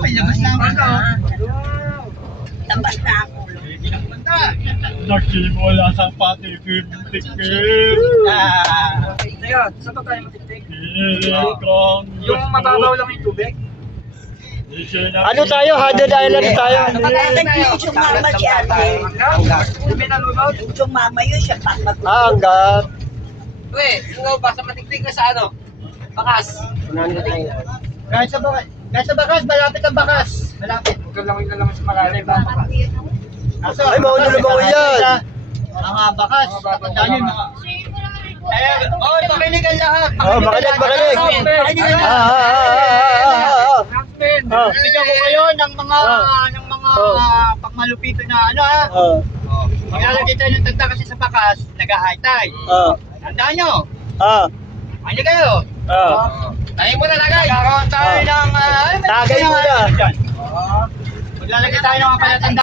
may labas na ako. Labas na ako. Nagsimula sa patikim. Ngayon, saan pa tayo matiktik? Yung mababaw lang yung tubig? Ano tayo? Haunted Island tayo. Magkakaganti yung mama si ate. May nalulaw? Yung mama yun, siya pang Hanggat. Uy, ikaw ba sa matiktik ka sa ano? Bakas. Kahit sa bakas, malapit ang bakas. Malapit. Huwag lang lang sa malalim. Ay, mauna na ba yan? Mga bakas. Tatandaan yung mga... Oy, makinig ang lahat. Makinig. Bibigyan ko kayo ng mga pangmalupito na ano ha. Maglalagay tayo ng tagta kasi sa bakas, nag-high tide. Tandaan nyo. Ano kayo? Tayo muna lagay. Kakaroon tayo ng... Tagay muna. Maglalagay tayo ng mga palatanda.